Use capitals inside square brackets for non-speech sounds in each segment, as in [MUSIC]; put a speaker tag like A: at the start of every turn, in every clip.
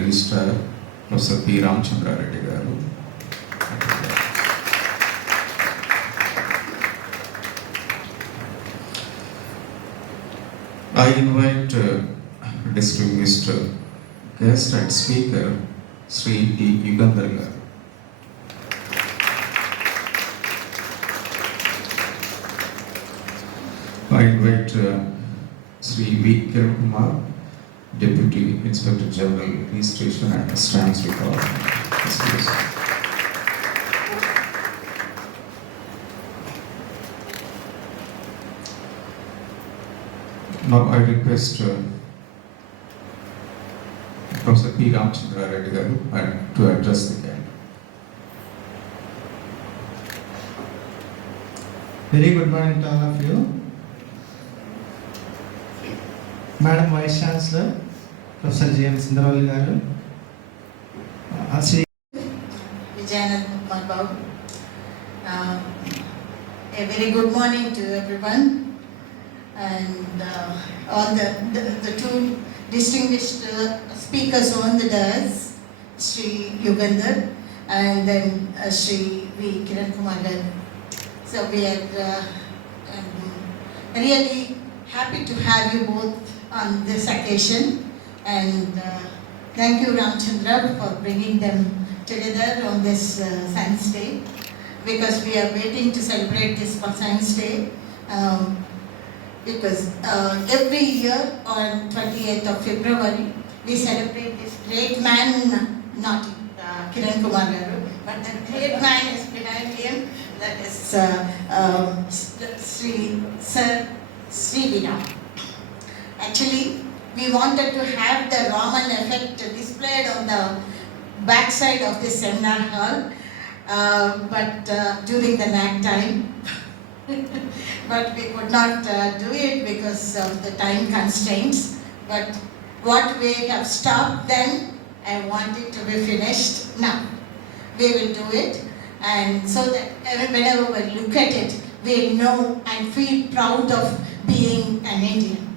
A: Registrar professor P Ramachandra Reddy గారు I invite uh, distinguished uh, guest and speaker Sri E. Yugandhar garu. I invite uh, Sri V. Kiran Kumar, Deputy Inspector General, Registration and Stamps Record. Excuse. Now I request uh, Professor P. Ramchandra Reddy garu to address the gathering.
B: Very good morning to all of you. Madam Vice Chancellor, Professor J.M. Sundaravali garu, uh, Sri
C: Vijayanand Kumar Babu. Uh, A very good morning to everyone and uh, all the, the, the two distinguished uh, speakers on the dais, Sri Yugandhar and then uh, Sri V. Kiran Kumar. So we are uh, um, really happy to have you both on this occasion and uh, thank you Ramchandra for bringing them together on this uh, Science Day because we are waiting to celebrate this Science Day. Um, because uh, every year on 28th of February we celebrate this great man, not uh, Kiran Kumar Garu, but the great man is behind him, that is uh, um, Sri Sir Sri. Actually, we wanted to have the Raman effect displayed on the backside of this seminar hall, uh, but uh, during the night time. [LAUGHS] but we could not uh, do it because of the time constraints. But what we have stopped then, I want it to be finished now. We will do it, and so that whenever we look at it, we know and feel proud of being an Indian.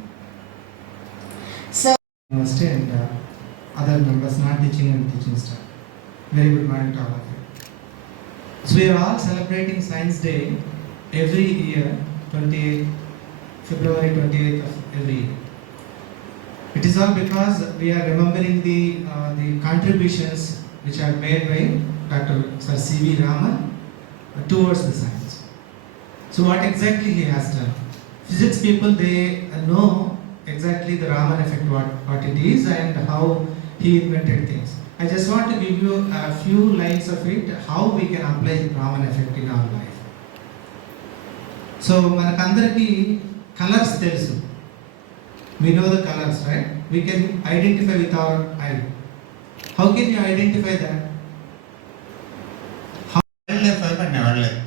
B: University and uh, other members, not teaching and teaching staff. Very good morning to all of you. So we are all celebrating Science Day every year, 28 February 28th of every year. It is all because we are remembering the uh, the contributions which are made by Dr. Sir C.V. Raman towards the science. So what exactly he has done? Physics people they know exactly the Raman effect what, what it is and how he invented things. I just want to give you a few lines of it how we can apply the Raman effect in our life. So మనకందరికీ colours తెలుసు we know the colors right we can identify with our eye how can you identify that
D: wild life అని నేను వెళ్ళలేదు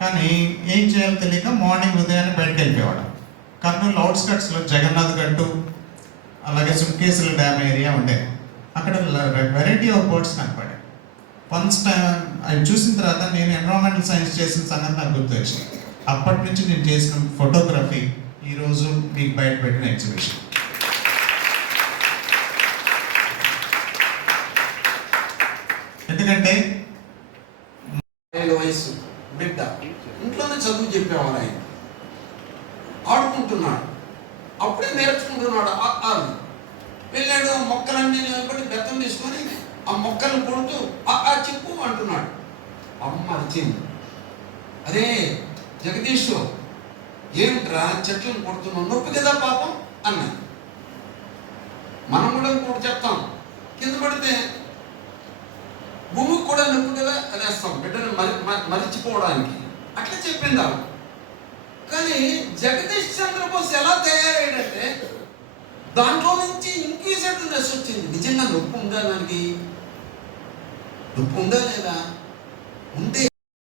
D: కానీ ఏం చేయాలో తెలియక morning ఉదయాన్నే బయటకు వెళ్ళిపోయేవాడు కర్నూలు అవుట్స్కట్స్లో జగన్నాథ్ గట్టు అలాగే సుట్కేసుల డ్యామ్ ఏరియా ఉండేది అక్కడ వెరైటీ ఆఫ్ బర్డ్స్ కనపడాయి. వన్స్ టైం అవి చూసిన తర్వాత నేను ఎన్విరాన్మెంటల్ సైన్స్ చేసిన సంగతి నాకు గుర్తొచ్చింది. అప్పటి నుంచి నేను చేసిన ఫోటోగ్రఫీ ఈరోజు మీకు బయట పెట్టిన ఎగ్జిబిషన్ ఎందుకంటే
E: వయసు బిడ్డ. ఇంట్లోనే చదువు చెప్పేవారు ఆయన. ఆడుకుంటున్నాడు అప్పుడే నేర్చుకుంటున్నాడు అది వెళ్ళాడు ఆ మొక్కలన్నీ నిలబడి బెత్తం తీసుకొని ఆ మొక్కలను కొడుతూ ఆ చెప్పు అంటున్నాడు. అమ్మ అరిచింది. అరే జగదీష్ ఏమిట్రా చెట్లను కొడుతున్నావు? నొప్పి కదా పాపం అన్నాడు మనం కూడా ఇంకోటి చెప్తాం. కింద పడితే భూమికి కూడా నొప్పి కదా అనేస్తాం. బిడ్డను మరి మరిచిపోవడానికి. అట్లా చెప్పింది కానీ జగదీష్ చంద్రబోస్ ఎలా తయారయ్యాడంటే దాంట్లో నుంచి ఇంక్విజిటివ్నెస్ వచ్చింది. నిజంగా నొప్పి ఉందా దానికి నొప్పి ఉందా లేదా? ఉంటే